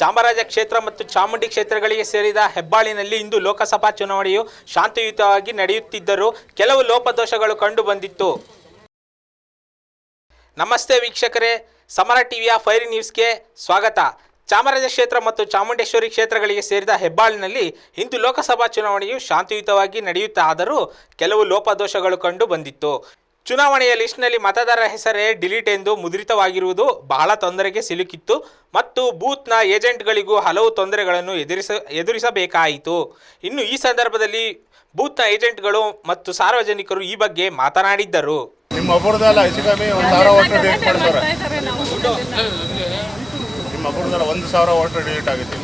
ಚಾಮರಾಜ ಕ್ಷೇತ್ರ ಮತ್ತು ಚಾಮುಂಡಿ ಕ್ಷೇತ್ರಗಳಿಗೆ ಸೇರಿದ ಹೆಬ್ಬಾಳಿನಲ್ಲಿ ಇಂದು ಲೋಕಸಭಾ ಚುನಾವಣೆಯು ಶಾಂತಿಯುತವಾಗಿ ನಡೆಯುತ್ತಿದ್ದರೂ ಕೆಲವು ಲೋಪದೋಷಗಳು ಕಂಡು ಬಂದಿತ್ತು. ನಮಸ್ತೆ ವೀಕ್ಷಕರೇ, ಸಮರ ಟಿವಿಯ ಫೈರಿ ನ್ಯೂಸ್ಗೆ ಸ್ವಾಗತ. ಚಾಮರಾಜ ಕ್ಷೇತ್ರ ಮತ್ತು ಚಾಮುಂಡೇಶ್ವರಿ ಕ್ಷೇತ್ರಗಳಿಗೆ ಸೇರಿದ ಹೆಬ್ಬಾಳಿನಲ್ಲಿ ಇಂದು ಲೋಕಸಭಾ ಚುನಾವಣೆಯು ಶಾಂತಿಯುತವಾಗಿ ನಡೆಯುತ್ತಾದರೂ ಕೆಲವು ಲೋಪದೋಷಗಳು ಕಂಡು ಬಂದಿತ್ತು. ಚುನಾವಣೆಯ ಲಿಸ್ಟ್ನಲ್ಲಿ ಮತದಾರರ ಹೆಸರೇ ಡಿಲೀಟ್ ಎಂದು ಮುದ್ರಿತವಾಗಿರುವುದು ಬಹಳ ತೊಂದರೆಗೆ ಸಿಲುಕಿತ್ತು ಮತ್ತು ಬೂತ್ನ ಏಜೆಂಟ್ಗಳಿಗೂ ಹಲವು ತೊಂದರೆಗಳನ್ನು ಎದುರಿಸ ಎದುರಿಸಬೇಕಾಯಿತು. ಇನ್ನು ಈ ಸಂದರ್ಭದಲ್ಲಿ ಬೂತ್ನ ಏಜೆಂಟ್ಗಳು ಮತ್ತು ಸಾರ್ವಜನಿಕರು ಈ ಬಗ್ಗೆ ಮಾತನಾಡಿದ್ದರು. ನಿಮ್ಮ ಒಂದು ಸಾವಿರ ಓಟರ್ ಡಿಲೀಟ್ ಆಗುತ್ತೆ.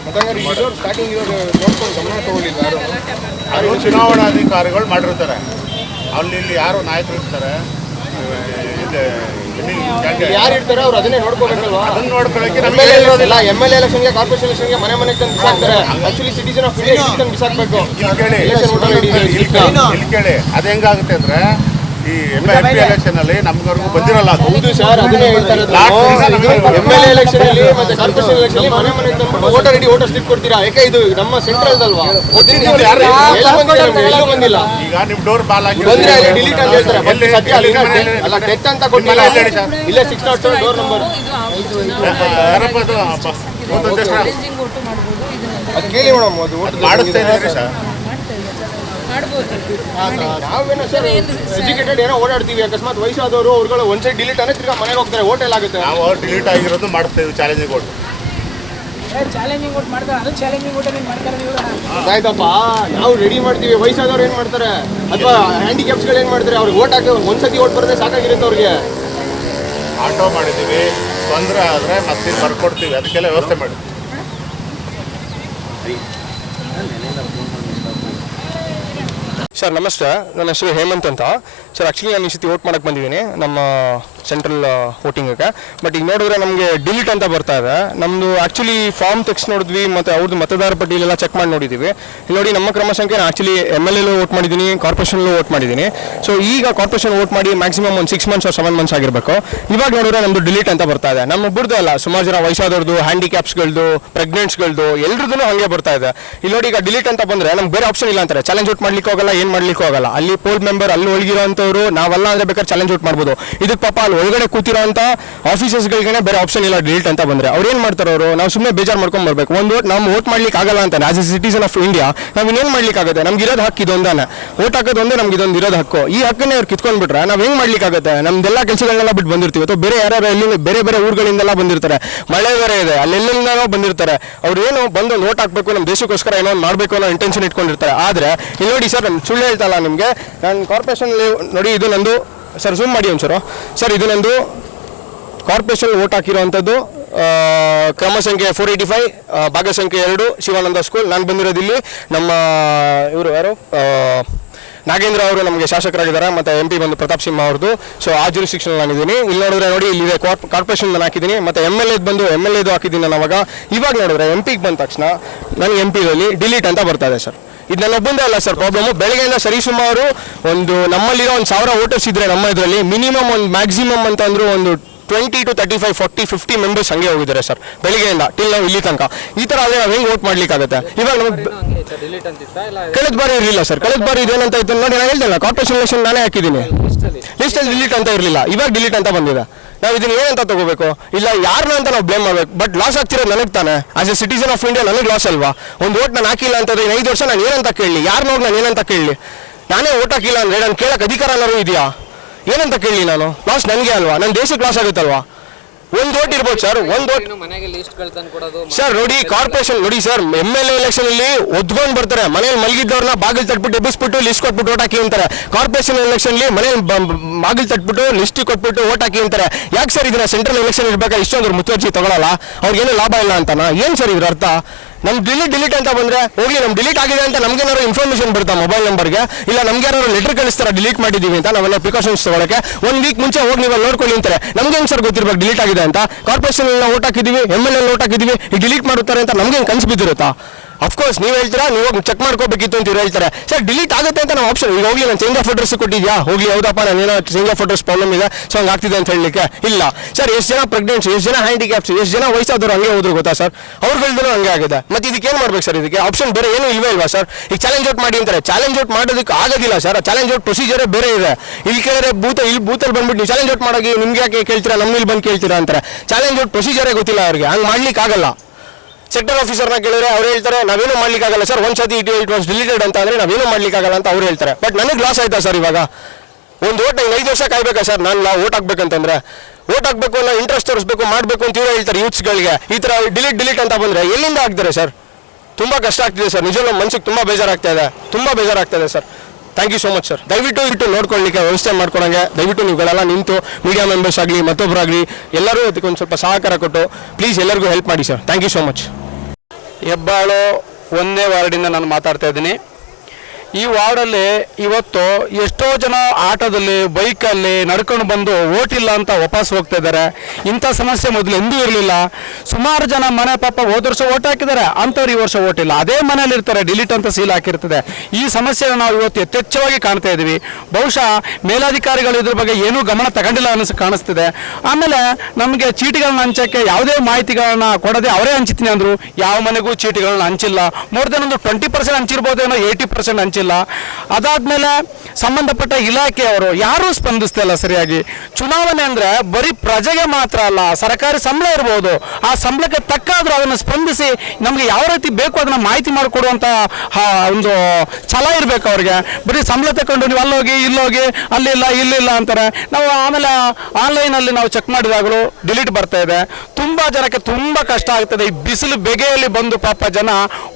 ಚುನಾವಣಾಧಿಕಾರಿಗಳು ಮಾಡಿರ್ತಾರೆ. ಅಲ್ಲಿ ಇಲ್ಲಿ ಯಾರು ನಾಯಕರು ಇರ್ತಾರೆ. ಯಾರು ಇರ್ತಾರೆ ಅವ್ರು ಅದನ್ನೇ ನೋಡ್ಕೋಬೇಕಲ್ವಾ? ಅದನ್ನ ನೋಡ್ಕೊಳ್ಳೋಕೆ ಎಂ ಎಲ್ ಇರೋದಿಲ್ಲ. ಎಂ ಎಲ್ ಎಲೆಕ್ಷನ್ಗೆ ಕಾರ್ಪೊರೇಷನ್ ಎಲೆಕ್ಷನ್ಗೆ ಮನೆ ಮನೆ ತಂದು ಬಿಸಾಕ್ತಾರೆ. ಆಕ್ಚುಲಿ ಸಿಟಿಸನ್ ಆಫ್ ಇಂಡಿಯಾ ತಂದು ಬಿಸಾಕ್ಬೇಕು. ಇಲ್ಲಿ ಕೇಳಿ. ಇಲ್ಲಿ ಕೇಳಿ. ಅದು ಹೆಂಗಾಗುತ್ತೆ ಅಂದ್ರೆ ಈ ಎಂ ಎಲ್ ಪಿ ಎಲೆಕ್ಷನ್ ಅಲ್ಲಿ ನಮ್ಗವರೆಗೂ ಬಂದಿರಲ್ಲ ಅದು. ಎಲ್ ಎಲೆಕ್ಷನ್ ಅಲ್ಲಿ ಮತ್ತೆ ಕಾರ್ಪೊರೇಷನ್ ಎಲೆಕ್ಷನ್ ಮನೆ ಮನೆ ತಂದು ವೋಟರ್ ಐಡಿ ವೋಟರ್ ಸ್ಲಿಪ್ ಕೊಡ್ತೀರಾ? ಯಾಕೆ ಇದು ನಮ್ಮ ಸೆಂಟ್ರಲ್ ಅಲ್ವಾ ಯಾರು ಎಲ್ಲ ಬಂದಿಲ್ಲ ಎಲ್ಲೂ ಬಂದಿಲ್ಲ ಈಗ ನಿಮ್ ಡೋರ್ ಬಾಲ್ ಹಾಕಿ ಬಂದ್ರೆ ಅಲ್ಲಿ ಡಿಲೀಟ್ ಅಂತ ಹೇಳ್ತಾರೆ. ಸದ್ಯ ಅಲ್ಲಿ ಅಲ್ಲ ಡೆತ್ ಅಂತ ನಿಮ್ಮ ಕೊಟ್ಟಿಲ್ಲ ಮನೆ ಎಲ್ಲಿ ಸರ್? ಇಲ್ಲೇ six not seven door number ಯಾರಪ್ಪ ಅದು? ಅಪ್ಪ, ಚಾಲೆಂಜಿಂಗ್ ಒಟ್ಟು ಮಾಡ್ಬೋದು. ಇದನ್ನ ಕೇಳಿ ಮೇಡಮ್ ಅದು ಮಾಡಿಸ್ತಾ ಇದ್ದೀರಿ ಸರ್. ನಾವೇನೋ ಸರ್ ಎಜುಕೇಟೆಡ್ ಏನೋ ಓಡಾಡ್ತೀವಿ. ಅಕಸ್ಮಾತ್ ವಯಸ್ಸಾದವರು ಅವ್ರುಗಳು ಒಂದ್ ಸೈಡ್ ಡಿಲೀಟ್ ಅಂದ್ರೆ ತಿರ್ಗಾ ಮನೆಗೆ ಹೋಗ್ತಾರೆ ಹೋಟೆಲ್ ಆಗುತ್ತೆ. ನಾವು ಅವ್ರು ಡಿಲೀಟ್ ಆಗಿರೋದು ಮಾಡ್ತೇವೆ ಚಾಲೆಂಜಿಂಗ್ ಕೊಟ್ಟು ಚಾಲೆಂಜಿಂಗ್ ಮಾಡ್ತಾರೆ ಅದು ಚಾಲೆಂಜಿಂಗ್ ಆಯ್ತಪ್ಪ ನಾವು ರೆಡಿ ಮಾಡ್ತೀವಿ. ವಯಸ್ಸಾದವ್ರು ಏನು ಮಾಡ್ತಾರೆ? ಅಥವಾ ಹ್ಯಾಂಡಿಕ್ಯಾಪ್ಸ್ಗಳು ಏನು ಮಾಡ್ತಾರೆ? ಅವ್ರಿಗೆ ಓಟ್ ಹಾಕಿ ಒಂದ್ಸತಿ ಓಟ್ ಬರದೆ ಸಾಕಾಗಿರುತ್ತೆ ಅವ್ರಿಗೆ. ಆಟೋ ಮಾಡಿದ್ದೀವಿ. ತೊಂದರೆ ಆದರೆ ಮತ್ತೆ ಬರ್ಕೊಡ್ತೀವಿ. ಅದಕ್ಕೆಲ್ಲ ವ್ಯವಸ್ಥೆ ಮಾಡಿ ಸರ್, ನಮಸ್ತೆ. ನನ್ನ ಹೆಸರು ಹೇಮಂತ್ ಅಂತ. ಸರ್ ಆ್ಯಕ್ಚುಲಿ ನಾನು ಈ ಸತಿ ವೋಟ್ ಮಾಡಕ್ಕೆ ಬಂದಿದ್ದೀನಿ. ನಮ್ಮ ಸೆಂಟ್ರಲ್ ವೋಟಿಂಗಕ್ಕೆ ಬಟ್ ಈಗ ನೋಡಿದ್ರೆ ನಮಗೆ ಡಿಲೀಟ್ ಅಂತ ಬರ್ತಾ ಇದೆ. ನಮ್ಮದು ಆ್ಯಕ್ಚುಲಿ ಫಾರ್ಮ್ ತೆಕ್ಸ್ ನೋಡಿದ್ವಿ, ಮತ್ತು ಅವ್ರದ್ದು ಮತದಾರ ಪಟ್ಟಿಯಲ್ಲೆಲ್ಲ ಚೆಕ್ ಮಾಡಿ ನೋಡಿದ್ದೀವಿ ಇಲ್ಲಿ ನೋಡಿ ನಮ್ಮ ಕ್ರಮ ಸಂಖ್ಯೆ ನಾನು ಆ್ಯಕ್ಚುಲಿ ಎಂ ಎಲ್ ಎಲ್ಲೂ ವೋಟ್ ಮಾಡಿದ್ದೀನಿ ಕಾರ್ಪೊರೇಷನ್ಲೂ ವೋಟ್ ಮಾಡಿದ್ದೀನಿ ಸೊ ಈಗ ಕಾರ್ಪೊರೇಷನ್ ವೋಟ್ ಮಾಡಿ ಮ್ಯಾಕ್ಸಿಮಮ್ ಒಂದು ಸಿಕ್ಸ್ ಮಂತ್ಸ್ ಸೆವೆನ್ ಮಂತ್ಸ್ ಆಗಿರಬೇಕು. ಇವಾಗ ನೋಡಿದ್ರೆ ನಮ್ಮದು ಡಿಲೀಟ್ ಅಂತ ಬರ್ತಾ ಇದೆ. ನಮ್ಮ ಒಬ್ಬರದ್ದು ಅಲ್ಲ, ಸುಮಾರು ಜನ ವಯಸ್ಸಾದವ್ರದ್ದು ಹ್ಯಾಂಡಿಕ್ಯಾಪ್ಸ್ಗಳದ್ದು ಪ್ರೆಗ್ನೆಂಟ್ಸ್ಗಳದ್ದು ಎಲ್ರದ್ದು ಹಾಗೆ ಬರ್ತಾ ಇದೆ. ಇಲ್ಲಿ ನೋಡಿ ಈಗ ಡಿಲೀಟ್ ಅಂತ ಬಂದರೆ ನಮ್ಗೆ ಬೇರೆ ಆಪ್ಷನ್ ಇಲ್ಲ ಅಂತಾರೆ. ಚಾಲೆಂಜ್ ಔಟ್ ಮಾಡ್ಲಿಕ್ಕೆ ಹೋಗಲ್ಲ, ಏನು ಮಾಡ್ಲಿಕ್ಕೆ ಹೋಗಲ್ಲ. ಅಲ್ಲಿ ಪೋಲ್ ಮೆಂಬರ್ ಅಲ್ಲಿ ಒಳಗಿರೋಂಥವ್ರು, ನಾವೆಲ್ಲ ಅಂದರೆ ಬೇಕಾದ್ರೆ ಚಾಲೆಂಜ್ ಔಟ್ ಮಾಡ್ಬೋದು. ಇದಕ್ಕೆ ಪಾಪ ಅಲ್ಲಿ ಒಳಗಡೆ ಕೂತಿರೋಂಥ ಆಫೀಸರ್ಸ್ಗಳಿಗೆ ಬೇರೆ ಆಪ್ಷನ್ ಇಲ್ಲ ಡಿಲೀಟ್ ಅಂತ ಬಂದರೆ. ಅವ್ರು ಏನು ಮಾಡ್ತಾರೆ ಅವರು? ನಾವು ಸುಮ್ಮನೆ ಬೇಜಾರು ಮಾಡ್ಕೊಂಡ್ ಬರ್ಬೇಕು. ಒಂದು ವೋಟ್ ನಾವು ವೋಟ್ ಮಾಡ್ಲಿಕ್ಕೆ ಆಗಲ್ಲ ಅಂತ as a citizen of India ನಾವು ಇನ್ನೇನು ಮಾಡ್ಲಿಕ್ಕೆ ಆಗುತ್ತೆ? ನಮ್ಗೆ ಇರೋದು ಹಕ್ಕು ಇದೊಂದಾನೆ ವೋಟ್ ಹಾಕೋದು ಒಂದೇ ನಮ್ಗೆ ಇದೊಂದು ಇರೋದು ಹಕ್ಕು. ಈ ಹಕ್ಕನ್ನೇ ಅವ್ರು ಕಿತ್ಕೊಂಡ್ಬಿಟ್ರೆ ನಾವು ಹೆಂಗ್ ಮಾಡ್ಲಿಕ್ಕಾಗುತ್ತೆ ನಮ್ದೆಲ್ಲ ಕೆಲಸಗಳನ್ನೆಲ್ಲ ಬಿಟ್ಟು ಬಂದಿರ್ತೀವಿ. ಅಥವಾ ಬೇರೆ ಯಾರ್ಯಾರು ಎಲ್ಲಿ ಬೇರೆ ಬೇರೆ ಊರುಗಳಿಂದೆಲ್ಲ ಬಂದಿರ್ತಾರೆ. ಮಳೆ ಬೇರೆ ಇದೆ. ಅಲ್ಲೆಲ್ಲಿಂದನೋ ಬಂದಿರ್ತಾರೆ. ಅವ್ರು ಏನು ಬಂದು ವೋಟ್ ಹಾಕ್ಬೇಕು ನಮ್ಮ ದೇಶಕ್ಕೋಸ್ಕರ ಏನೋ ಮಾಡಬೇಕು ಅನ್ನೋ ಇಂಟೆನ್ಷನ್ ಇಟ್ಕೊಂಡಿರ್ತಾರೆ. ಆದರೆ, ಇಲ್ಲಿ ನೋಡಿ ಸರ್ ನಾನು ಸುಳ್ಳು ಹೇಳ್ತಲ್ಲ ನಿಮಗೆ. ನಾನು ಕಾರ್ಪೊರೇಷನ್ ನೋಡಿ, ಇದು ನಂದು ಸರ್ ಝೂಮ್ ಮಾಡಿ ಒಂಚೂರು ಸರ್, ಇದು ನಂದು ಕಾರ್ಪೊರೇಷನ್ ವೋಟ್ ಹಾಕಿರುವಂಥದ್ದು ಕ್ರಮ ಸಂಖ್ಯೆ ಫೋರ್ ಏಯ್ಟಿ ಫೈವ್ ಭಾಗ ಸಂಖ್ಯೆ ಎರಡು, ಶಿವಾನಂದ ಸ್ಕೂಲ್ ನಾನು ಬಂದಿರೋದಿಲ್ಲಿ ನಮ್ಮ, ಇವರು ಯಾರು? ನಾಗೇಂದ್ರ ಅವರು ನಮಗೆ ಶಾಸಕರಾಗಿದ್ದಾರೆ, ಮತ್ತು ಎಂ ಪಿ ಬಂದು ಪ್ರತಾಪ್ ಸಿಂಹ ಅವ್ರದ್ದು. ಸೊ ಆ ಜುರಿಸ್ಟಿಕ್ಷನ್ ನಾನಿದ್ದೀನಿ ಇಲ್ಲಿ ನೋಡಿದ್ರೆ ನೋಡಿ ಕಾರ್ಪ್ ಕಾರ್ಪೊರೇಷನ್ ನಾನು ಹಾಕಿದ್ದೀನಿ, ಮತ್ತು ಎಂ ಎಲ್ ಎದ್ ಬಂದು ಎಂ ಎಲ್ ಎದು ಹಾಕಿದ್ದೀನಿ ನಾನು ಅವಾಗ ಇವಾಗ ನೋಡಿದ್ರೆ ಎಂ ಪಿಗೆ ಬಂದ ತಕ್ಷಣ ನನಗೆ ಎಂ ಪಿದಲ್ಲಿ ಡಿಲೀಟ್ ಅಂತ ಬರ್ತಾ ಇದೆ ಸರ್. ಇದು ನನ್ನ ಒಬ್ಬಂದೇ ಅಲ್ಲ ಸರ್ ಪ್ರಾಬ್ಲಮ್ ಬೆಳಗ್ಗೆಯಿಂದ ಸರಿಸುಮಾರು ಒಂದು ನಮ್ಮಲ್ಲಿರೋ ಒಂದು ಸಾವಿರ ವೋಟರ್ಸ್ ಇದ್ರೆ ನಮ್ಮ ಇದರಲ್ಲಿ ಮಿನಿಮಮ್ ಒಂದು ಮ್ಯಾಕ್ಸಿಮಮ್ ಅಂತ ಅಂದ್ರು ಒಂದು twenty to thirty five forty fifty members ಹಂಗೆ ಹೋಗಿದ್ದಾರೆ ಸರ್. ಬೆಳಿಗ್ಗೆಯಿಂದ ಟಿಲ್ ನಾವು ಇಲ್ಲಿ ತನಕ. ಈ ಥರ ಆದರೆ ನಾವು ಹೆಂಗೆ ವೋಟ್ ಮಾಡ್ಲಿಕ್ಕಾಗುತ್ತೆ? ಇವಾಗ ನಮಗೆ ಕಳೆದ ಬಾರಿ ಇರಲಿಲ್ಲ ಸರ್. ಕಳೆದ ಬಾರಿ ಇದೇನಂತ ಇತ್ತು ನೋಡಿ, ನಾನು ಹೇಳ್ದಲ್ಲ ಕಾರ್ಪೊರೇಷನ್ ಎಲೆಕ್ಷನ್ ನಾನೇ ಹಾಕಿದ್ದೀನಿ. ಲಿಸ್ಟಲ್ಲಿ ಡಿಲೀಟ್ ಅಂತ ಇರಲಿಲ್ಲ. ಇವಾಗ ಡಿಲೀಟ್ ಅಂತ ಬಂದಿದೆ. ನಾವು ಇದನ್ನ ಏನಂತ ತಗೋಬೇಕು? ಇಲ್ಲ ಯಾರನ್ನ ಅಂತ ನಾವು ಬ್ಲೇಮ್ ಮಾಡ್ಬೇಕು. ಬಟ್ ಲಾಸ್ ಆಗ್ತಿರೋ ನನಗೆ ತಾನೆ. As a citizen of India ನನಗೆ ಲಾಸ್ ಅಲ್ವಾ? ಒಂದು ವೋಟ್ ನಾನು ಹಾಕಿಲ್ಲ ಅಂತಂದ್ರೆ ಐದು ವರ್ಷ ನಾನು ಏನಂತ ಕೇಳಿ ಯಾರು ಹೋಗಿ ನಾನು ಏನಂತ ಕೇಳಿ ನಾನೇ ವೋಟ್ ಹಾಕಿಲ್ಲ ಅಂದ್ರೆ ನಾನು ಕೇಳಕ್ಕೆ ಅಧಿಕಾರ ಅನ್ನೋರು ಇದೆಯಾ? ಏನಂತ ಕೇಳಿ ನಾನು? ಲಾಸ್ ನನಗೆ ಅಲ್ವಾ? ನನ್ನ ದೇಶಕ್ಕೆ ಲಾಸ್ ಆಗುತ್ತಲ್ವಾ? ಒಂದು ಓಟ್ ಇರ್ಬೋದು ಸರ್ ಒಂದು ಓಟ್ ಮನೆಗೆ ಲಿಸ್ಟ್ಗಳು ತಂದು ಕೊಡೋದು ಸರ್ ನೋಡಿ ಕಾರ್ಪೊರೇಷನ್ ನೋಡಿ ಸರ್ ಎಂ ಎಲ್ ಎಲೆಕ್ಷನ್ ಅಲ್ಲಿ ಒದ್ಕೊಂಡು ಬರ್ತಾರೆ. ಮನೇಲಿ ಮಲಗಿದ್ದವ್ರನ್ನ ಬಾಗಿಲು ತಟ್ಬಿಟ್ಟು ಎಬ್ಬಿಸ್ಬಿಟ್ಟು ಲಿಸ್ಟ್ ಕೊಟ್ಬಿಟ್ಟು ಓಟ್ ಹಾಕಿ ಅಂತಾರೆ. ಕಾರ್ಪೊರೇಷನ್ ಎಲೆಕ್ಷನ್ ಅಲ್ಲಿ ಮನೇಲಿ ಬಾಗಿಲು ತಟ್ಬಿಟ್ಟು ಲಿಸ್ಟ್ ಕೊಟ್ಬಿಟ್ಟು ಓಟ್ ಹಾಕಿ ಅಂತಾರೆ. ಯಾಕೆ ಸರ್ ಇದನ್ನ ಸೆಂಟ್ರಲ್ ಎಲೆಕ್ಷನ್ ಇರ್ಬೇಕಾದ್ರೆ ಇಷ್ಟೊಂದು ಮುತುವರ್ಜಿ ತಗೊಳಲ್ಲ? ಅವ್ರಿಗೇನು ಲಾಭ ಇಲ್ಲ ಅಂತನಾ? ಏನು ಸರ್ ಇದ್ರ ಅರ್ಥ ನಮ್ ಡಿಲೀಟ್ ಡಿಲೀಟ್ ಅಂತ ಬಂದ್ರೆ, ಹೋಗ್ಲಿ, ನಮ್ ಡಿಲೀಟ್ ಆಗಿದೆ ಅಂತ ನಮಗೇನಾದ್ರು ಇನ್ಫಾರ್ಮೇಶನ್ ಬರುತ್ತಾ ಮೊಬೈಲ್ ನಂಬರ್ಗೆ ಇಲ್ಲ ನಮ್ಗೆ ಯಾರು ಲೆಟರ್ ಕಳಿಸ್ತಾರ ಡಿಲೀಟ್ ಮಾಡಿದೀವಿ ಅಂತ ನಾವೆಲ್ಲ ಪ್ರಿಕಾಷನ್ಸ್ ತಗೊಳಕ್ಕೆ? ಒಂದ್ ವೀಕ್ ಮುಂಚೆ ಹೋಗಿ ನೀವು ನೋಡ್ಕೊಳ್ಳಿ ಅಂತಾರೆ. ನಮ್ಗೆ ಹೆಂಗ್ ಸರ್ ಗೊತ್ತಿರ್ಬೇಕು ಡಿಲೀಟ್ ಆಗಿದೆ ಅಂತ? ಕಾರ್ಪೊರೇಷನ್ ಓಟ್ ಹಾಕಿದೀವಿ ಎಂ ಎಲ್ ಎಲ್ ಓಟ್ ಹಾಕಿದೀವಿ ಈಗ ಡಿಲೀಟ್ ಮಾಡುತ್ತಾರೆ ಅಂತ ನಮ್ಗೆ ಕನ್ಸ್ ಬಿದ್ದಿರುತ್ತಾ? ಅಫ್ಕೋರ್ಸ್ ನೀವು ಹೇಳ್ತೀರಾ? ನೀವು ಚೆಕ್ ಮಾಡ್ಕೋಬೇಕಿತ್ತು ಅಂತ ಹೇಳ್ತಾರೆ. ಸರ್ ಡಿಲೀಟ್ ಆಗುತ್ತೆ ಅಂತ ನಾವು ಆಪ್ಷನ್ ಈಗ ಹೋಗಿ ನಾನು ಚೇಂಜ್ ಆಫ್ ಅಡ್ರೆಸ್ ಕೊಟ್ಟಿದ್ಯಾ? ಹೋಗಿ ಹೌದಪ್ಪ ಏನೋ ಚೇಂಜ್ ಆಫ್ ಅಡ್ರೆಸ್ ಪ್ರಾಬ್ಲಮ್ ಇದೆ ಸೊ ಹಂಗೆ ಆಗ್ತಿದೆ ಅಂತ ಹೇಳಲಿಕ್ಕೆ ಇಲ್ಲ. ಸರ್ ಎಷ್ಟು ಜನ ಪ್ರೆಗ್ನೆನ್ಸಿ ಎಷ್ಟು ಜನ ಹ್ಯಾಂಡಿಕ್ಯಾಪ್ಸ್ ಎಷ್ಟು ಜನ ವಯಸ್ಸಾದವರು ಹಂಗೆ ಹೋದ್ರು ಗೊತ್ತಾ ಸರ್ ಅವ್ರುಗಳ್ದು ಹಂಗೆ ಆಗಿದೆ. ಮತ್ತೆ ಇದಕ್ಕೆ ಏನು ಮಾಡ್ಬೇಕು ಸರ್ ಇದಕ್ಕೆ? ಆಪ್ಷನ್ ಬೇರೆ ಏನು ಇಲ್ವೇ ಇಲ್ವಾ ಸರ್ ಈಗ ಚಾಲೆಂಜ್ ಔಟ್ ಮಾಡಿ ಅಂತಾರೆ. ಚಾಲೆಂಜ್ ಔಟ್ ಮಾಡೋದಕ್ಕೆ ಆಗೋದಿಲ್ಲ ಸರ್ ಚಾಲೆಂಜ್ ಔಟ್ ಪ್ರೊಸೀಜರೇ ಬೇರೆ ಇದೆ. ಇಲ್ಲಿ ಕೇಳಿದ್ರೆ ಬೂತ ಇಲ್ಲಿ ಬೂತಲ್ಲಿ ಬಂದ್ಬಿಟ್ಟು ನೀವು ಚಾಲೆಂಜ್ ಔಟ್ ಮಾಡೋಗಿ ನಿಮ್ಗೆ ಯಾಕೆ ಕೇಳ್ತೀರಾ? ನಮ್ಮ ಇಲ್ಲಿ ಬಂದು ಕೇಳ್ತೀರಾ ಅಂತಾರೆ. ಚಾಲೆಂಜ್ ಔಟ್ ಪ್ರೊಸೀಜರೇ ಗೊತ್ತಿಲ್ಲ ಅವ್ರಿಗೆ. ಹಂಗೆ ಮಾಡ್ಲಿಕ್ಕೆ ಆಗಲ್ಲ ಸೆಕ್ಟರ್ ಆಫೀಸರ್ನ ಕೇಳಿದ್ರೆ ಅವ್ರು ಹೇಳ್ತಾರೆ, ನಾವೇನು ಮಾಡ್ಲಿಕ್ಕಾಗಲ್ಲ ಸರ್ ಒಂದ್ ಸತಿ ಇಟ್ ಇಟ್ ವಾಸ್ ಡಿಲೀಟೆಡ್ ಅಂತ ಅಂದ್ರೆ ನಾವೇನು ಮಾಡ್ಲಿಕ್ಕಾಗಲ್ಲ ಅಂತ ಅವ್ರು ಹೇಳ್ತಾರೆ. ಬಟ್ ನನಗೆ ಲಾಸ್ ಆಯ್ತಾ ಸರ್ ಇವಾಗ? ಒಂದು ಓಟ್ ಐದು ವರ್ಷ ಕಾಯ್ಬೇಕಾ ಸರ್ ನಾನು ಓಟ್ ಹಾಕ್ಬೇಕಂತಂದ್ರೆ. ಓಟ್ ಹಾಕ್ಬೇಕು ಅನ್ನೋ ಇಂಟ್ರೆಸ್ಟ್ ತೋರಿಸ್ಬೇಕು, ಮಾಡಬೇಕು ಅಂತ ಹೇಳ್ತಾರೆ ಯೂತ್ಸ್ಗಳಿಗೆ ಈ ಥರ ಡಿಲೀಟ್ ಡಿಲೀಟ್ ಅಂತ ಬಂದರೆ ಎಲ್ಲಿಂದ ಆಗ್ತಾರೆ ಸರ್ ತುಂಬ ಕಷ್ಟ ಆಗ್ತಿದೆ ಸರ್ ನಿಜವೂ ಮನ್ಸಿಗೆ ತುಂಬ ಬೇಜಾರಾಗ್ತಾ ಇದೆ. ತುಂಬ ಬೇಜಾರಾಗ್ತಾ ಇದೆ sir thank you so much sir ದಯವಿಟ್ಟು ಇಟ್ಟು ನೋಡ್ಕೊಳ್ಳಿಕ್ಕೆ ವ್ಯವಸ್ಥೆ ಮಾಡ್ಕೊಳಂಗೆ ದಯವಿಟ್ಟು ನೀವುಗಳೆಲ್ಲ ನಿಂತು ಮೀಡಿಯಾ ಮೆಂಬರ್ಸ್ ಆಗಲಿ ಮತ್ತೊಬ್ಬರಾಗಲಿ ಎಲ್ಲರೂ ಅದಕ್ಕೆ ಒಂದು ಸ್ವಲ್ಪ ಸಹಕಾರ ಕೊಟ್ಟು ಪ್ಲೀಸ್ ಎಲ್ಲರಿಗೂ ಹೆಲ್ಪ್ ಮಾಡಿ sir thank you so much Hebbal ಒಂದೇ ವಾರ್ಡಿಂದ ನಾನು ಮಾತಾಡ್ತಾ ಇದ್ದೀನಿ. ಈ ವಾರ್ಡಲ್ಲಿ ಇವತ್ತು ಎಷ್ಟೋ ಜನ ಆಟೋದಲ್ಲಿ, ಬೈಕಲ್ಲಿ ನಡ್ಕೊಂಡು ಬಂದು ಓಟಿಲ್ಲ ಅಂತ ವಾಪಸ್ ಹೋಗ್ತಾ ಇದ್ದಾರೆ. ಇಂಥ ಸಮಸ್ಯೆ ಮೊದಲು ಎಂದೂ ಇರಲಿಲ್ಲ. ಸುಮಾರು ಜನ ಮನೆ ಪಾಪ ಹೋದ ವರ್ಷ ಓಟ್ ಹಾಕಿದ್ದಾರೆ. ಅಂಥವ್ರು ಈ ವರ್ಷ ಓಟ್ ಇಲ್ಲ. ಅದೇ ಮನೇಲಿ ಇರ್ತಾರೆ. ಡಿಲೀಟ್ ಅಂತ ಸೀಲ್ ಹಾಕಿರ್ತದೆ. ಈ ಸಮಸ್ಯೆಯನ್ನು ನಾವು ಇವತ್ತು ಯಥೇಚ್ಛವಾಗಿ ಕಾಣ್ತಾ ಇದ್ದೀವಿ. ಬಹುಶಃ ಮೇಲಾಧಿಕಾರಿಗಳು ಇದ್ರ ಬಗ್ಗೆ ಏನೂ ಗಮನ ತಗೊಂಡಿಲ್ಲ ಅನ್ನಿಸ್, ಕಾಣಿಸ್ತಿದೆ. ಆಮೇಲೆ ನಮಗೆ ಚೀಟಿಗಳನ್ನ ಹಂಚಕ್ಕೆ ಯಾವುದೇ ಮಾಹಿತಿಗಳನ್ನ ಕೊಡದೆ ಅವರೇ ಹಂಚುತ್ತೀನಿ ಅಂದರು. ಯಾವ ಮನೆಗೂ ಚೀಟಿಗಳನ್ನ ಹಂಚಿಲ್ಲ. ಮೋರ್ ದೆನ್ ಒಂದು ಟ್ವೆಂಟಿ ಪರ್ಸೆಂಟ್ ಹಂಚಿರ್ಬೋದೇನೋ ಏಯ್ಟಿ ಪರ್ಸೆಂಟ್ ಹಂಚಿಲ್ಲ. ಅದಾದ್ಮೇಲೆ ಸಂಬಂಧಪಟ್ಟ ಇಲಾಖೆಯವರು ಯಾರೂ ಸ್ಪಂದಿಸ್ತಾ ಇಲ್ಲ ಸರಿಯಾಗಿ. ಚುನಾವಣೆ ಅಂದ್ರೆ ಬರೀ ಪ್ರಜೆಗೆ ಮಾತ್ರ ಅಲ್ಲ, ಸರ್ಕಾರಿ ಸಂಬಳ ಇರ್ಬೋದು. ಆ ಸಂಬಳಕ್ಕೆ ತಕ್ಕಾದ್ರೂ ಅದನ್ನು ಸ್ಪಂದಿಸಿ ನಮಗೆ ಯಾವ ರೀತಿ ಬೇಕು ಅದನ್ನ ಮಾಹಿತಿ ಮಾಡಿಕೊಡುವಂಥ ಒಂದು ಛಲ ಇರಬೇಕು ಅವ್ರಿಗೆ. ಬರೀ ಸಂಬಳ ತಗೊಂಡು ನೀವು ಅಲ್ಲೋಗಿ, ಇಲ್ಲೋಗಿ, ಅಲ್ಲಿಲ್ಲ, ಇಲ್ಲಿಲ್ಲ ಅಂತಾರೆ. ನಾವು ಆಮೇಲೆ ಆನ್ಲೈನಲ್ಲಿ ನಾವು ಚೆಕ್ ಮಾಡಿದಾಗಲೂ ಡಿಲೀಟ್ ಬರ್ತಾ ಇದೆ. ತುಂಬ ಜನಕ್ಕೆ ತುಂಬ ಕಷ್ಟ ಆಗ್ತದೆ. ಈ ಬಿಸಿಲು ಬೆಗೆಯಲ್ಲಿ ಬಂದು ಪಾಪ ಜನ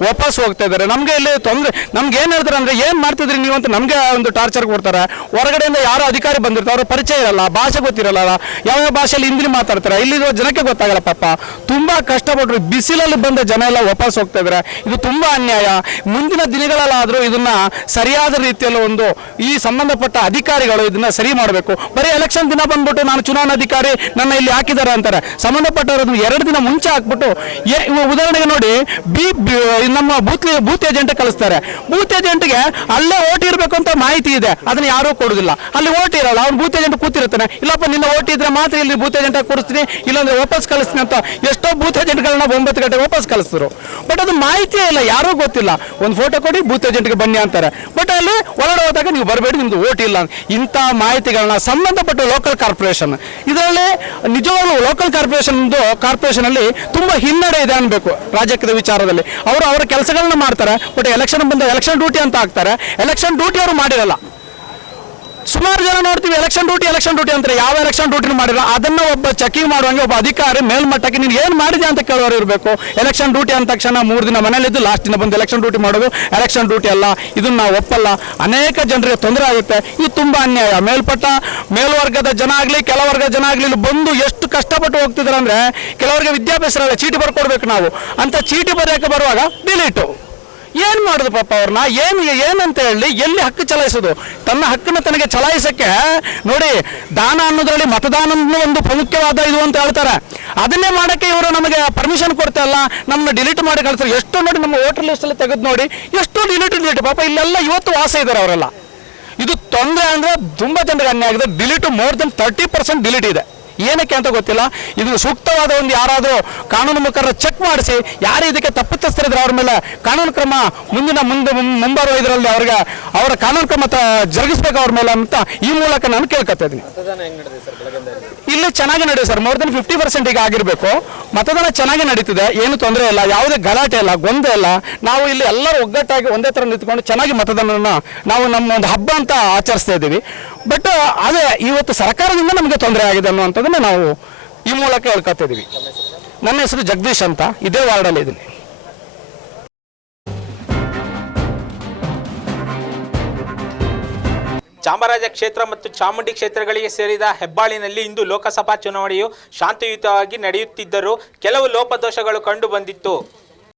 ವಾಪಸ್ ಹೋಗ್ತಾ ಇದ್ದಾರೆ. ನಮಗೆ ಇಲ್ಲಿ ತೊಂದರೆ, ನಮ್ಗೆ ಏನು ಹೇಳ್ತಾರೆ ಅಂದರೆ ಏನು ಮಾಡ್ತಿದ್ರಿ ನೀವು ಅಂತ ನಮಗೆ ಒಂದು ಟಾರ್ಚರ್ ಕೊಡ್ತಾರೆ. ಹೊರಗಡೆಯಿಂದ ಯಾರು ಅಧಿಕಾರಿ ಬಂದಿರ್ತಾರೆ, ಅವ್ರ ಪರಿಚಯ ಇರಲ್ಲ, ಭಾಷೆ ಗೊತ್ತಿರಲ್ಲ ಯಾವ್ಯಾವ ಭಾಷೆಯಲ್ಲಿ ಹಿಂದಿ ಮಾತಾಡ್ತಾರೆ, ಇಲ್ಲಿರೋ ಜನಕ್ಕೆ ಗೊತ್ತಾಗಲ್ಲ ಪಾಪ. ತುಂಬ ಕಷ್ಟಪಟ್ಟರು ಬಿಸಿಲಲ್ಲಿ ಬಂದ ಜನ ಎಲ್ಲ ವಾಪಸ್ ಹೋಗ್ತಾ ಇದ್ದಾರೆ ಇದು ತುಂಬ ಅನ್ಯಾಯ. ಮುಂದಿನ ದಿನಗಳಲ್ಲಾದರೂ ಇದನ್ನ ಸರಿಯಾದ ರೀತಿಯಲ್ಲಿ ಒಂದು ಈ ಸಂಬಂಧಪಟ್ಟ ಅಧಿಕಾರಿಗಳು ಇದನ್ನ ಸರಿ ಮಾಡಬೇಕು. ಬರೀ ಎಲೆಕ್ಷನ್ ದಿನ ಬಂದ್ಬಿಟ್ಟು ನಾನು ಚುನಾವಣಾಧಿಕಾರಿ ನನ್ನ ಇಲ್ಲಿ ಹಾಕಿದ್ದಾರೆ ಅಂತಾರೆ. ಸಂಬಂಧಪಟ್ಟವರು ಎರಡು ದಿನ ಮುಂಚೆ ಹಾಕ್ಬಿಟ್ಟು ಉದಾಹರಣೆಗೆ ನೋಡಿ, ಬಿ- ನಮ್ಮ ಬೂತ್ ಬೂತ್ ಏಜೆಂಟ್ ಕಳಿಸ್ತಾರೆ. ಬೂತ್ ಏಜೆಂಟ್ಗೆ ಅಲ್ಲೇ ಓಟ್ ಇರಬೇಕು ಅಂತ ಮಾಹಿತಿ ಇದೆ. ಅದನ್ನ ಯಾರೂ ಕೊಡುದಿಲ್ಲ. ಅಲ್ಲಿ ಓಟ್ ಇರಲ್ಲ. ಅವ್ನು ಬೂತ್ ಏಜೆಂಟ್ ಕೂತಿರ್ತಾನೆ. ಇಲ್ಲಪ್ಪ, ನಿನ್ನ ಓಟ್ ಇದ್ರೆ ಮಾತ್ರ ಇಲ್ಲಿ ಬೂತ್ ಏಜೆಂಟ್ ಕೊಡಿಸ್ತೀನಿ ಇಲ್ಲಾಂದ್ರೆ ವಾಪಸ್ ಕಳಿಸ್ತೀನಿ ಅಂತ ಎಷ್ಟೋ ಬೂತ್ ಏಜೆಂಟ್ಗಳನ್ನ ಒಂಬತ್ತು ಗಂಟೆ ವಾಪಸ್ ಕಳಿಸಿದ್ರು. ಬಟ್ ಅದು ಮಾಹಿತಿ ಇಲ್ಲ. ಯಾರೂ ಗೊತ್ತಿಲ್ಲ. ಒಂದು ಫೋಟೋ ಕೊಡಿ, ಬೂತ್ ಏಜೆಂಟ್ಗೆ ಬನ್ನಿ ಅಂತಾರೆ. ಬಟ್ ಅಲ್ಲಿ ಒಳಗಡೆ ಹೋದಾಗ ನೀವು ಬರಬೇಡಿ, ನಿಮ್ದು ಓಟ್ ಇಲ್ಲ. ಇಂಥ ಮಾಹಿತಿಗಳನ್ನ ಸಂಬಂಧಪಟ್ಟ ಲೋಕಲ್ ಕಾರ್ಪೊರೇಷನ್ ಇದರಲ್ಲಿ ನಿಜವಾಗ್ಲೂ ಲೋಕಲ್ ಕಾರ್ಪೊರೇಷನ್ ಕಾರ್ಪೊರೇಷನ್ ಅಲ್ಲಿ ತುಂಬಾ ಹಿನ್ನಡೆ ಇದೆ ಅನ್ಬೇಕು. ರಾಜಕೀಯದ ವಿಚಾರದಲ್ಲಿ. ಅವರು ಅವರ ಕೆಲಸಗಳನ್ನ ಮಾಡ್ತಾರೆ. ಬಟ್ ಎಲೆಕ್ಷನ್ ಬಂದ ಎಲೆಕ್ಷನ್ ಡ್ಯೂಟಿ ಅಂತ ಹಾಕ್ತಾರೆ ಎಲೆಕ್ಷನ್ ಡ್ಯೂಟಿ ಅವರು ಮಾಡಿರಲ್ಲ. ಸುಮಾರು ಜನ ನೋಡ್ತೀವಿ ಎಲೆಕ್ಷನ್ ಡ್ಯೂಟಿ ಎಲೆಕ್ಷನ್ ಡ್ಯೂಟಿ ಅಂತಾರೆ. ಯಾವ ಎಲೆಕ್ಷನ್ ಡ್ಯೂಟಿ ಮಾಡಿಲ್ಲ. ಅದನ್ನ ಒಬ್ಬ ಚೆಕಿಂಗ್ ಮಾಡುವಂಗೆ ಒಬ್ಬ ಅಧಿಕಾರಿ ಮೇಲ್ಮಟ್ಟಕ್ಕೆ ನೀನು ಏನು ಮಾಡಿದೆ ಅಂತ ಕೇಳೋರು ಇರಬೇಕು. ಎಲೆಕ್ಷನ್ ಡ್ಯೂಟಿ ಅಂದ ತಕ್ಷಣ ಮೂರು ದಿನ ಮನೇಲಿದ್ದು ಲಾಸ್ಟ್ ದಿನ ಬಂದು ಎಲೆಕ್ಷನ್ ಡ್ಯೂಟಿ ಮಾಡೋದು. ಎಲೆಕ್ಷನ್ ಡ್ಯೂಟಿ ಅಲ್ಲ, ಇದನ್ನ ನಾವು ಒಪ್ಪಲ್ಲ. ಅನೇಕ ಜನರಿಗೆ ತೊಂದರೆ ಆಗುತ್ತೆ. ಇದು ತುಂಬಾ ಅನ್ಯಾಯ. ಮೇಲ್ಪಟ್ಟ ಮೇಲ್ವರ್ಗದ ಜನ ಆಗಲಿ ಕೆಲವರ್ಗದ ಜನ ಆಗಲಿ, ಇಲ್ಲಿ ಬಂದು ಎಷ್ಟು ಕಷ್ಟಪಟ್ಟು ಹೋಗ್ತಿದ್ದಾರೆ ಅಂದ್ರೆ ಕೆಲವರಿಗೆ ವಿದ್ಯಾಭ್ಯಾಸ ಚೀಟಿ ಬರ್ಕೊಡ್ಬೇಕು ನಾವು. ಅಂತ ಚೀಟಿ ಬರೆಯಕ್ಕೆ ಬರುವಾಗ ಡಿಲೀಟು ಏನು ಮಾಡುದು ಪಾಪ ಅವ್ರನ್ನ ಏನು ಏನಂತ ಹೇಳಿ ಎಲ್ಲಿ ಹಕ್ಕು ಚಲಾಯಿಸೋದು? ತನ್ನ ಹಕ್ಕನ್ನು ತನಗೆ ಚಲಾಯಿಸಕ್ಕೆ ನೋಡಿ, ದಾನ ಅನ್ನೋದರಲ್ಲಿ ಮತದಾನ ಒಂದು ಪ್ರಮುಖವಾದ ಇದು ಅಂತ ಹೇಳ್ತಾರೆ. ಅದನ್ನೇ ಮಾಡಕ್ಕೆ ಇವರು ನಮಗೆ ಪರ್ಮಿಷನ್ ಕೊಡ್ತಾ ಇಲ್ಲ. ನಮ್ಮನ್ನ ಡಿಲೀಟ್ ಮಾಡಿ ಕಳಿಸ್ತಾರೆ. ಎಷ್ಟೋ ನೋಡಿ ನಮ್ಮ ವೋಟರ್ ಲಿಸ್ಟಲ್ಲಿ ತೆಗೆದು ನೋಡಿ, ಎಷ್ಟೋ ಡಿಲೀಟ್ ಡಿಲೀಟ್ ಪಾಪ ಇಲ್ಲೆಲ್ಲ ಇವತ್ತು ವಾಸ ಇದ್ದಾರೆ ಅವರೆಲ್ಲ. ಇದು ತೊಂದರೆ ಅಂದರೆ ತುಂಬ ಜನರಿಗೆ ಅನ್ಯಾಯ ಆಗಿದೆ. Delete more than thirty percent delete ಇದೆ. ಏನಕ್ಕೆ ಅಂತ ಗೊತ್ತಿಲ್ಲ. ಇದು ಸೂಕ್ತವಾದ ಒಂದು ಯಾರಾದರೂ ಕಾನೂನು ಮುಖರ ಚೆಕ್ ಮಾಡಿಸಿ ಯಾರು ಇದಕ್ಕೆ ತಪ್ಪಿತಸ್ಥರಿದ್ರೆ ಅವ್ರ ಮೇಲೆ ಕಾನೂನು ಕ್ರಮ ಮುಂದಿನ ಮುಂದೆ ಮುಂಬರುವ ಇದರಲ್ಲಿ ಅವ್ರಿಗೆ ಅವರ ಕಾನೂನು ಕ್ರಮ ಜರುಗಿಸ್ಬೇಕು ಅವ್ರ ಮೇಲೆ ಅಂತ ಈ ಮೂಲಕ ನಾನು ಕೇಳ್ಕೊತಾ ಇದ್ದೀನಿ. ಇಲ್ಲಿ ಚೆನ್ನಾಗಿ ನಡೆಯುತ್ತೆ sir. More than fifty percent ಈಗ ಆಗಿರಬೇಕು. ಮತದಾನ ಚೆನ್ನಾಗಿ ನಡೀತಿದೆ. ಏನು ತೊಂದರೆ ಇಲ್ಲ. ಯಾವುದೇ ಗಲಾಟೆ ಇಲ್ಲ. ಗೊಂದಲ ಇಲ್ಲ. ನಾವು ಇಲ್ಲಿ ಎಲ್ಲರೂ ಒಗ್ಗಟ್ಟಾಗಿ ಒಂದೇ ಥರ ನಿಂತ್ಕೊಂಡು ಚೆನ್ನಾಗಿ ಮತದಾನನ ನಾವು ನಮ್ಮ ಒಂದು ಹಬ್ಬ ಅಂತ ಆಚರಿಸ್ತಾ ಇದ್ದೀವಿ. ಬಟ್ ಅದೇ, ಇವತ್ತು ಸರ್ಕಾರದಿಂದ ನಮಗೆ ತೊಂದರೆ ಆಗಿದೆ ಅನ್ನುವಂಥದ್ದನ್ನು ನಾವು ಈ ಮೂಲಕ ಹೇಳ್ಕೊತಿದ್ದೀವಿ ನನ್ನ ಹೆಸರು ಜಗದೀಶ್ ಅಂತ, ಇದೇ ವಾರ್ಡಲ್ಲಿ ಇದ್ದೀನಿ ಚಾಮರಾಜ ಕ್ಷೇತ್ರ ಮತ್ತು ಚಾಮುಂಡಿ ಕ್ಷೇತ್ರಗಳಿಗೆ ಸೇರಿದ ಹೆಬ್ಬಾಳಿನಲ್ಲಿ ಇಂದು ಲೋಕಸಭಾ ಚುನಾವಣೆಯು ಶಾಂತಿಯುತವಾಗಿ ನಡೆಯುತ್ತಿದ್ದರೂ ಕೆಲವು ಲೋಪದೋಷಗಳು ಕಂಡು ಬಂದಿತ್ತು.